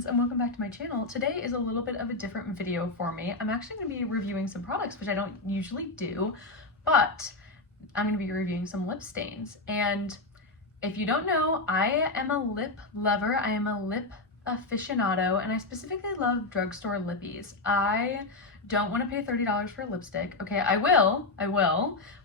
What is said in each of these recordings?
friends, and welcome back to my channel. Today is a little bit of a different video for me. I'm actually going to be reviewing some products, which I don't usually do, but I'm going to be reviewing some lip stains. And if you don't know, I am a lip lover. I am a lip aficionado, and I specifically love drugstore lippies. I don't want to pay $30 for a lipstick. Okay, I will,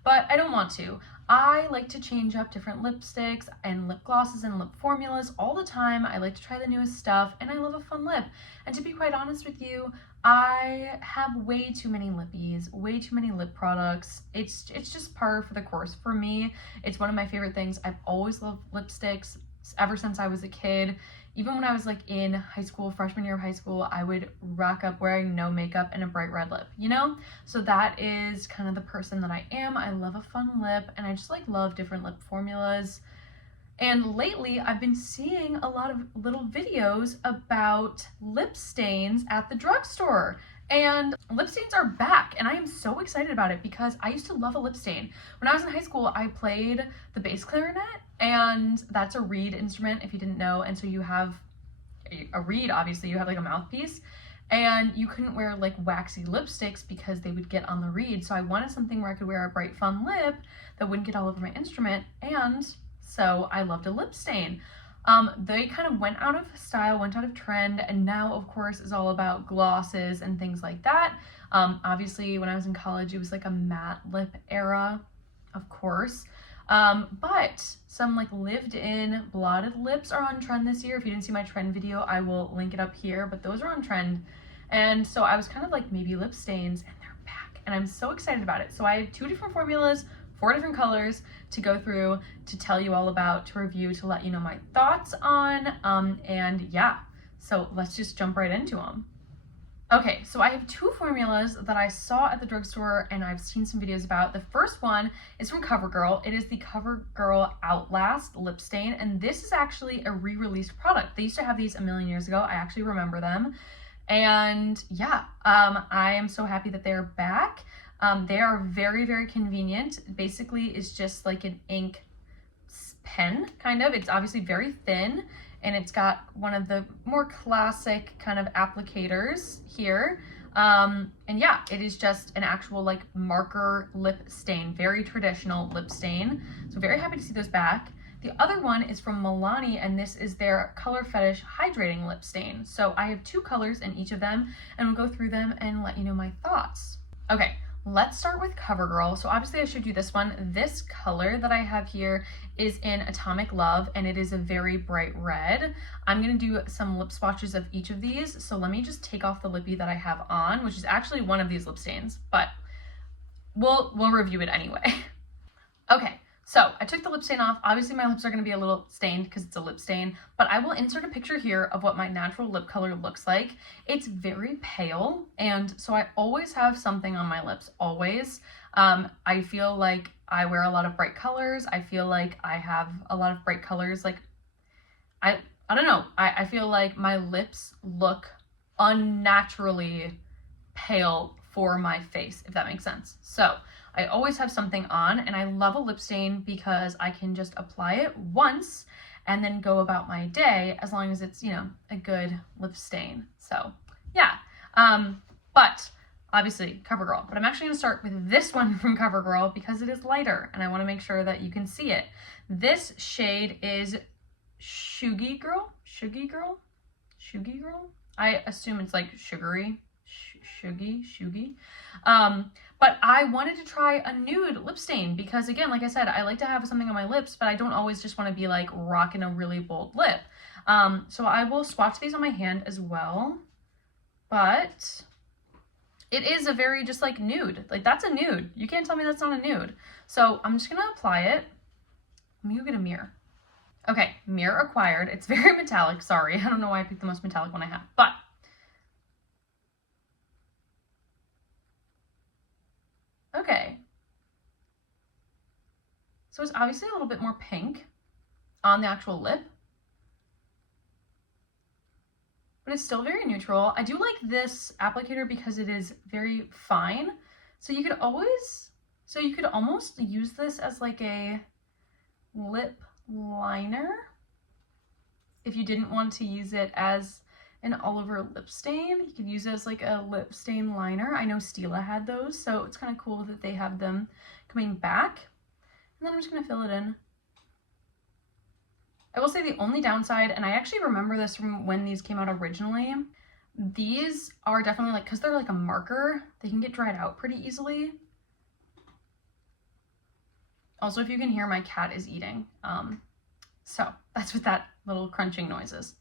but I don't want to. I like to change up different lipsticks and lip glosses and lip formulas all the time. I like to try the newest stuff, and I love a fun lip. And to be quite honest with you, I have way too many lippies, way too many lip products. It's just par for the course. For me, it's one of my favorite things. I've always loved lipsticks ever since I was a kid. Even when I was like in high school, freshman year of high school, I would rock up wearing no makeup and a bright red lip, you know? So that is kind of the person that I am. I love a fun lip, and I just like love different lip formulas. And lately I've been seeing a lot of little videos about lip stains at the drugstore. And lip stains are back, and I am so excited about it because I used to love a lip stain. When I was in high school, I played the bass clarinet, and that's a reed instrument if you didn't know. And so you have a reed, obviously, you have like a mouthpiece, and you couldn't wear like waxy lipsticks because they would get on the reed. So I wanted something where I could wear a bright, fun lip that wouldn't get all over my instrument, and so I loved a lip stain. They kind of went out of style, went out of trend, and now, of course, is all about glosses and things like that. Obviously, when I was in college, it was like a matte lip era, of course. But some like lived-in blotted lips are on trend this year. If you didn't see my trend video, I will link it up here, but those are on trend. And so I was kind of like, maybe lip stains, and they're back, and I'm so excited about it. So I have 2 different formulas, 4 different colors to go through, to tell you all about, to review, to let you know my thoughts on, and yeah, so let's just jump right into them. Okay, so I have 2 formulas that I saw at the drugstore and I've seen some videos about. The first one is from CoverGirl. It is the CoverGirl Outlast lip stain, and this is actually a re-released product. They used to have these a million years ago. I actually remember them, and yeah, I am so happy that they're back. They are very, very convenient. Basically, it's just like an ink pen, kind of. It's obviously very thin, and it's got one of the more classic kind of applicators here. And yeah, it is just an actual like marker lip stain, very traditional lip stain. So very happy to see those back. The other one is from Milani, and this is their Color Fetish Hydrating Lip Stain. So I have 2 colors in each of them, and we'll go through them and let you know my thoughts. Okay. Let's start with CoverGirl. So obviously I showed you this one. This color that I have here is in Atomic Love, and it is a very bright red. I'm gonna do some lip swatches of each of these. So let me just take off the lippy that I have on, which is actually one of these lip stains, but we'll review it anyway. Okay. So I took the lip stain off. Obviously my lips are going to be a little stained because it's a lip stain, but I will insert a picture here of what my natural lip color looks like. It's very pale, and so I always have something on my lips, always. I feel like I wear a lot of bright colors. I feel like I have a lot of bright colors. Like, I don't know. I feel like my lips look unnaturally pale for my face, if that makes sense. So I always have something on, and I love a lip stain because I can just apply it once and then go about my day, as long as it's, you know, a good lip stain. So yeah, but obviously CoverGirl, but I'm actually gonna start with this one from CoverGirl because it is lighter and I wanna make sure that you can see it. This shade is Shuggy Girl? I assume it's like sugary, Shuggy. But I wanted to try a nude lip stain because, again, like I said, I like to have something on my lips, but I don't always just want to be like rocking a really bold lip. So I will swatch these on my hand as well, but it is a very just like nude. Like, that's a nude. You can't tell me that's not a nude. So I'm just gonna apply it. Let me go get a mirror. Okay, mirror acquired. It's very metallic. Sorry, I don't know why I picked the most metallic one I have, but okay, so it's obviously a little bit more pink on the actual lip, but it's still very neutral. I do like this applicator because it is very fine. So you could almost use this as like a lip liner if you didn't want to use it as an all over lip stain. You could use it as like a lip stain liner. I know Stila had those, so it's kind of cool that they have them coming back. And then I'm just gonna fill it in. I will say the only downside, and I actually remember this from when these came out originally, these are definitely like, because they're like a marker, they can get dried out pretty easily. Also, if you can hear, my cat is eating. So that's what that little crunching noise is.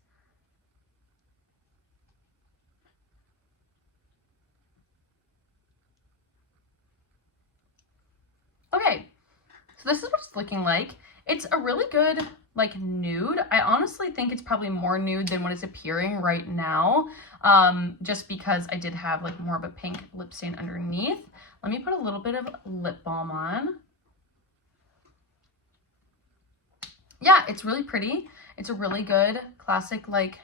Okay, so this is what it's looking like. It's a really good like nude. I honestly think it's probably more nude than what it's appearing right now, just because I did have like more of a pink lip stain underneath. Let me put a little bit of lip balm on. Yeah, it's really pretty. It's a really good classic like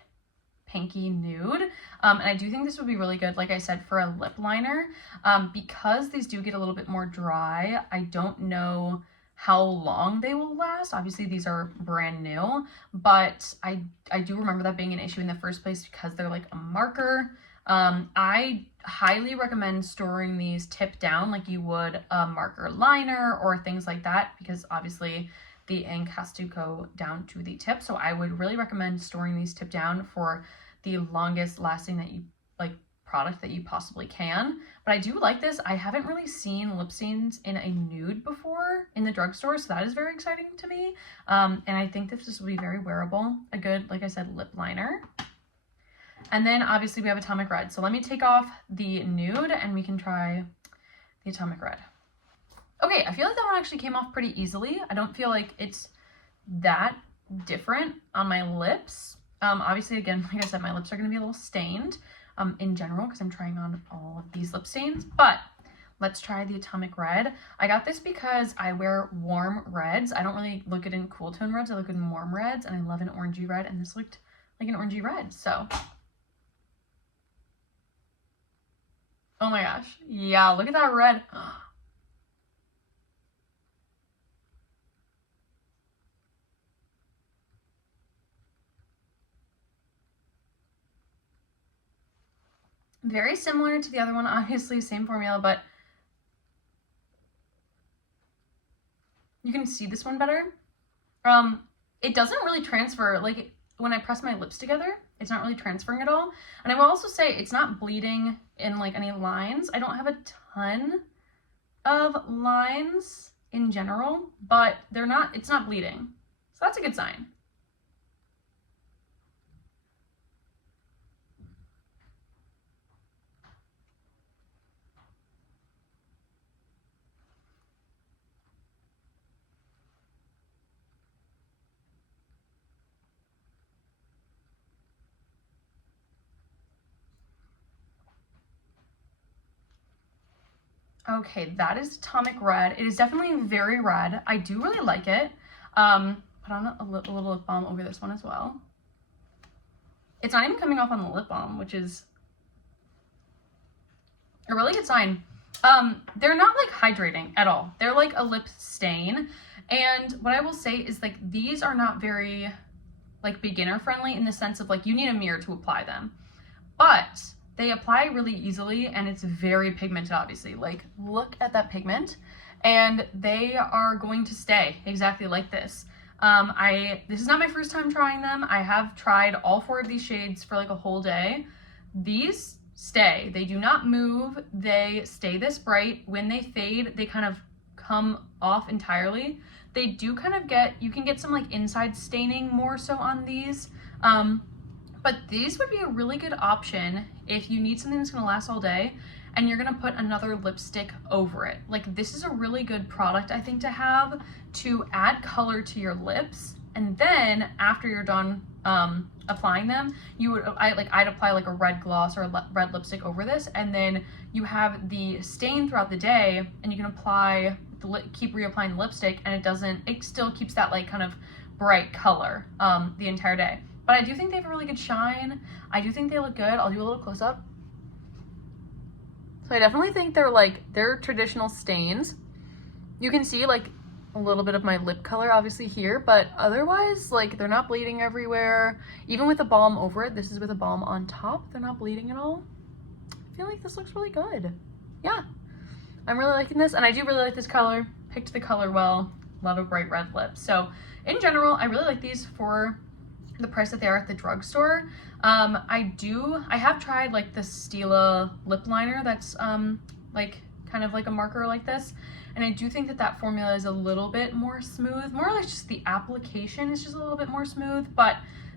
pinky nude, and I do think this would be really good, like I said, for a lip liner, because these do get a little bit more dry. I don't know how long they will last. Obviously these are brand new, but I do remember that being an issue in the first place because they're like a marker. I highly recommend storing these tip down like you would a marker liner or things like that, because obviously the ink has to go down to the tip. So I would really recommend storing these tip down for the longest lasting that you like product that you possibly can. But I do like this. I haven't really seen lip stains in a nude before in the drugstore, so that is very exciting to me. And I think this will be very wearable. A good, like I said, lip liner. And then obviously we have Atomic Red. So let me take off the nude and we can try the Atomic Red. Okay, I feel like that one actually came off pretty easily. I don't feel like it's that different on my lips. Obviously, again, like I said, my lips are going to be a little stained in general because I'm trying on all of these lip stains. But let's try the Atomic Red. I got this because I wear warm reds. I don't really look good in cool tone reds. I look good in warm reds, and I love an orangey red, and this looked like an orangey red. So, oh my gosh. Yeah, look at that red. Very similar to the other one, obviously, same formula, but you can see this one better. It doesn't really transfer, like when I press my lips together, it's not really transferring at all. And I will also say it's not bleeding in like any lines. I don't have a ton of lines in general, but it's not bleeding. So that's a good sign. Okay, that is Atomic Red. It is definitely very red. I do really like it. Put on a little lip balm over this one as well. It's not even coming off on the lip balm, which is a really good sign. They're not like hydrating at all. They're like a lip stain. And what I will say is like these are not very like beginner friendly in the sense of like you need a mirror to apply them. But they apply really easily and it's very pigmented, obviously. Like look at that pigment and they are going to stay exactly like this. This is not my first time trying them. I have tried all 4 of these shades for like a whole day. These stay. They do not move. They stay this bright. When they fade, they kind of come off entirely. They do kind of you can get some like inside staining more so on these. But these would be a really good option if you need something that's going to last all day and you're going to put another lipstick over it. Like this is a really good product, I think, to have to add color to your lips. And then after you're done applying them, I'd apply like a red gloss or a red lipstick over this, and then you have the stain throughout the day and you can apply keep reapplying the lipstick, and it still keeps that like kind of bright color the entire day. But I do think they have a really good shine. I do think they look good. I'll do a little close up. So I definitely think they're traditional stains. You can see like a little bit of my lip color obviously here, but otherwise, like, they're not bleeding everywhere. Even with the balm over it, this is with a balm on top, they're not bleeding at all. I feel like this looks really good. Yeah, I'm really liking this, and I do really like this color. Picked the color well. Love a bright red lip. So in general, I really like these for the price that they are at the drugstore. I have tried like the Stila lip liner that's like kind of like a marker like this, and I do think that that formula is a little bit more smooth, more or less just the application is just a little bit more smooth, but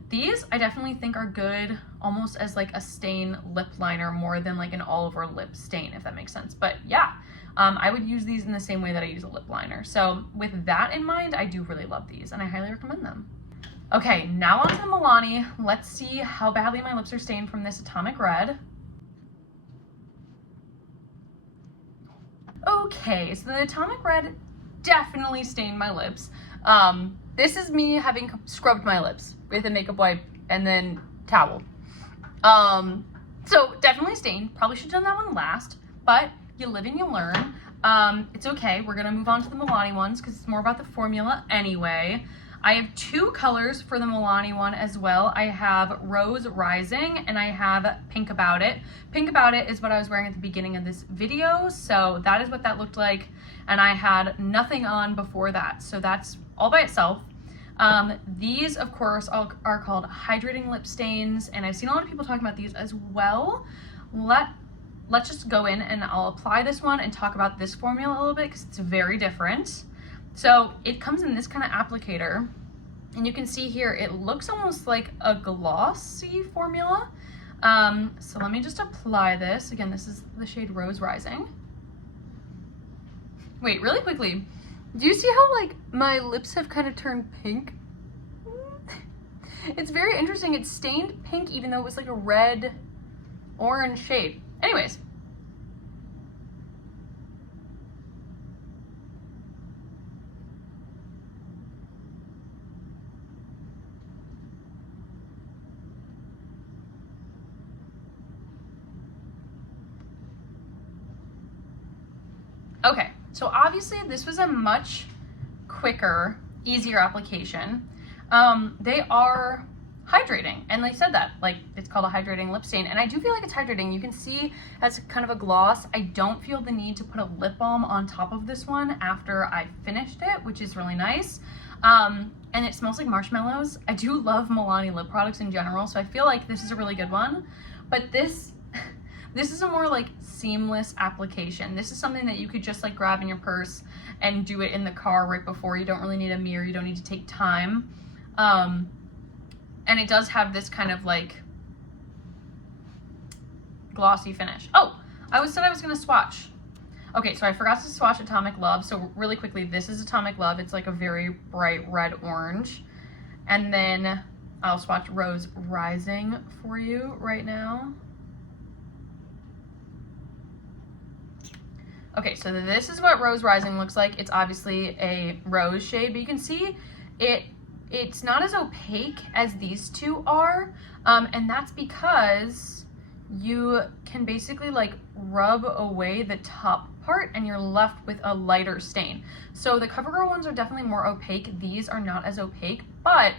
these I definitely think are good almost as like a stain lip liner more than like an all over lip stain, if that makes sense. But yeah, I would use these in the same way that I use a lip liner. So with that in mind, I do really love these and I highly recommend them. Okay, now on to Milani. Let's see how badly my lips are stained from this Atomic Red. Okay, so the Atomic Red definitely stained my lips. This is me having scrubbed my lips with a makeup wipe and then towel. So definitely stained. Probably should have done that one last, but you live and you learn. It's okay. We're gonna move on to the Milani ones because it's more about the formula anyway. I have two colors for the Milani one as well. I have Rose Rising and I have Pink About It. Pink About It is what I was wearing at the beginning of this video, so that is what that looked like, and I had nothing on before that, so that's all by itself. These, of course, are called hydrating lip stains, and I've seen a lot of people talking about these as well. Let's just go in and I'll apply this one and talk about this formula a little bit because it's very different. So it comes in this kind of applicator, and you can see here it looks almost like a glossy formula. So let me just apply this. Again, this is the shade Rose Rising. Wait, really quickly, do you see how like my lips have kind of turned pink? It's very interesting. It's stained pink even though it was like a red orange shade. Anyways. Okay, so obviously this was a much quicker, easier application. They are hydrating, and they said that, like, it's called a hydrating lip stain, and I do feel like it's hydrating. You can see as kind of a gloss. I don't feel the need to put a lip balm on top of this one after I finished it, which is really nice. And it smells like marshmallows. I do love Milani lip products in general, so I feel like this is a really good one, but this is a more like seamless application. This is something that you could just like grab in your purse and do it in the car right before. You don't really need a mirror, you don't need to take time. And it does have this kind of like glossy finish. Oh, said I was gonna swatch. Okay, so I forgot to swatch Atomic Love. So really quickly, this is Atomic Love. It's like a very bright red orange. And then I'll swatch Rose Rising for you right now. Okay, so this is what Rose Rising looks like. It's obviously a rose shade, but you can see it's not as opaque as these two are, and that's because you can basically like rub away the top part and you're left with a lighter stain. So the CoverGirl ones are definitely more opaque. These are not as opaque, but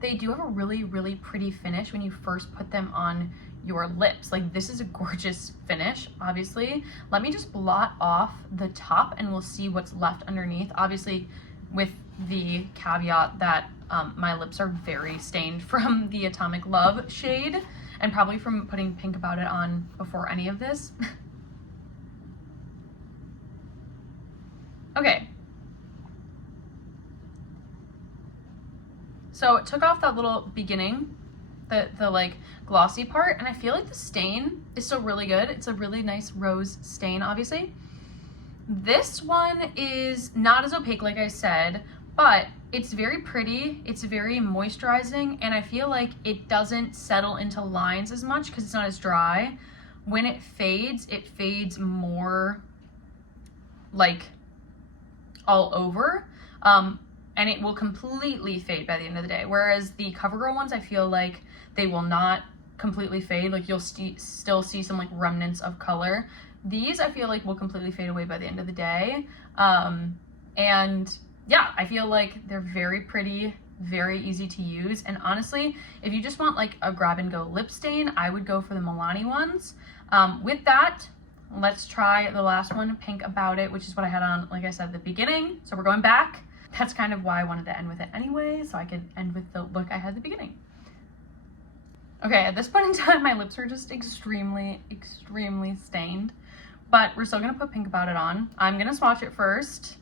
they do have a really, really pretty finish when you first put them on your lips. Like, this is a gorgeous finish, obviously. Let me just blot off the top and we'll see what's left underneath. Obviously, with the caveat that my lips are very stained from the Atomic Love shade and probably from putting Pink About It on before any of this. Okay. So it took off that little beginning, the like glossy part, and I feel like the stain is still really good. It's a really nice rose stain, obviously. This one is not as opaque, like I said, but it's very pretty, it's very moisturizing, and I feel like it doesn't settle into lines as much because it's not as dry. When it fades more like all over, and it will completely fade by the end of the day. Whereas the CoverGirl ones, I feel like they will not completely fade. Like, you'll still see some like remnants of color. These I feel like will completely fade away by the end of the day. And yeah, I feel like they're very pretty, very easy to use. And honestly, if you just want like a grab and go lip stain, I would go for the Milani ones. With that, let's try the last one, Pink About It, which is what I had on, like I said, at the beginning. So we're going back. That's kind of why I wanted to end with it anyway, so I could end with the look I had at the beginning. Okay, at this point in time, my lips are just extremely, extremely stained, but we're still gonna put Pink About It on. I'm gonna swatch it first,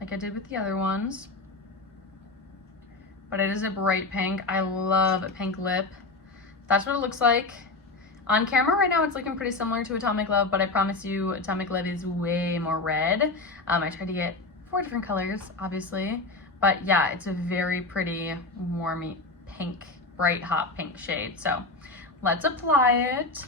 like I did with the other ones. But it is a bright pink. I love a pink lip. That's what it looks like. On camera right now, it's looking pretty similar to Atomic Love, but I promise you Atomic Love is way more red. I tried to get 4 different colors, obviously. But yeah, it's a very pretty, warmy pink, bright, hot pink shade. So let's apply it.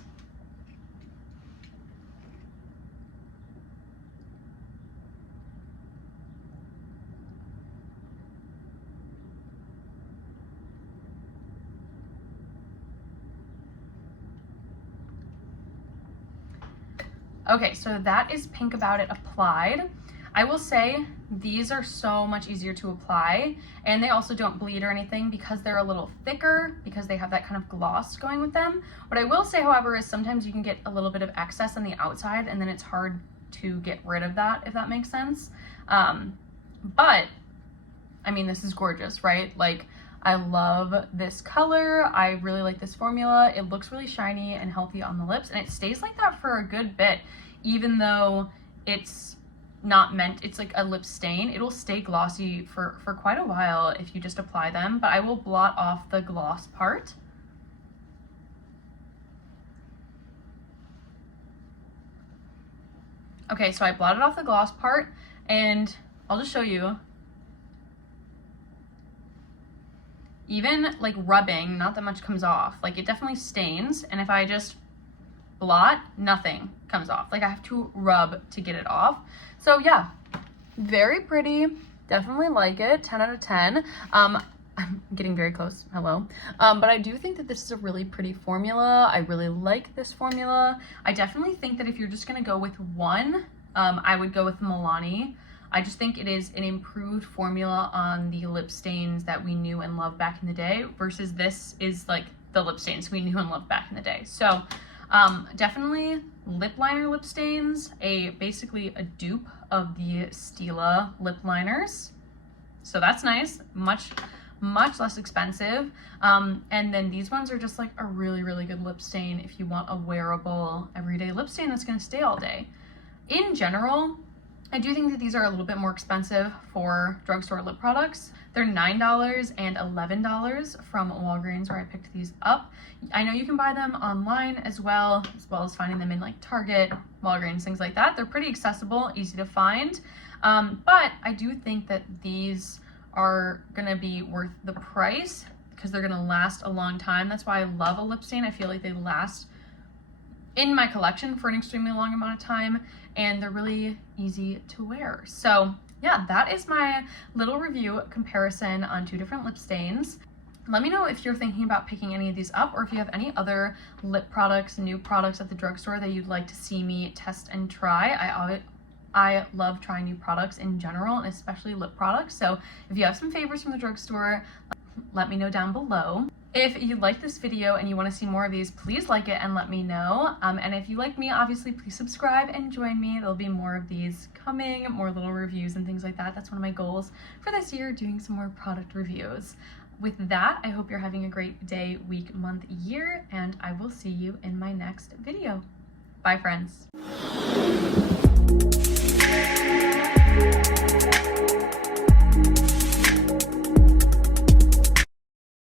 Okay, so that is Pink About It applied. I will say these are so much easier to apply, and they also don't bleed or anything because they're a little thicker, because they have that kind of gloss going with them. What I will say, however, is sometimes you can get a little bit of excess on the outside, and then it's hard to get rid of that, if that makes sense. But, I mean, this is gorgeous, right? Like, I love this color. I really like this formula. It looks really shiny and healthy on the lips, and it stays like that for a good bit, even though it's not meant, it's like a lip stain. It'll stay glossy for quite a while if you just apply them, but I will blot off the gloss part. Okay, so I blotted off the gloss part, and I'll just show you. Even like rubbing, not that much comes off. Like it definitely stains, and if I just blot, nothing comes off. Like I have to rub to get it off. So yeah, very pretty. Definitely like it. 10 out of 10. I'm getting very close. Hello. But I do think that this is a really pretty formula. I really like this formula. I definitely think that if you're just gonna go with one, I would go with Milani. I just think it is an improved formula on the lip stains that we knew and loved back in the day versus this is like the lip stains we knew and loved back in the day. So definitely lip liner lip stains, basically a dupe of the Stila lip liners. So that's nice, much less expensive. And then these ones are just like a really, really good lip stain if you want a wearable everyday lip stain that's gonna stay all day. In general, I do think that these are a little bit more expensive for drugstore lip products. They're $9 and $11 from Walgreens where I picked these up. I know you can buy them online as well as finding them in like Target, Walgreens, things like that. They're pretty accessible, easy to find. But I do think that these are gonna be worth the price because they're gonna last a long time. That's why I love a lip stain. I feel like they last in my collection for an extremely long amount of time, and they're really easy to wear. So yeah, that is my little review comparison on 2 different lip stains. Let me know if you're thinking about picking any of these up, or if you have any other lip products, new products at the drugstore that you'd like to see me test and try. I love trying new products in general, and especially lip products. So if you have some favorites from the drugstore, let me know down below. If you like this video and you want to see more of these, please like it and let me know. And if you like me, obviously, please subscribe and join me. There'll be more of these coming, more little reviews and things like that. That's one of my goals for this year, doing some more product reviews. With that, I hope you're having a great day, week, month, year, and I will see you in my next video. Bye, friends.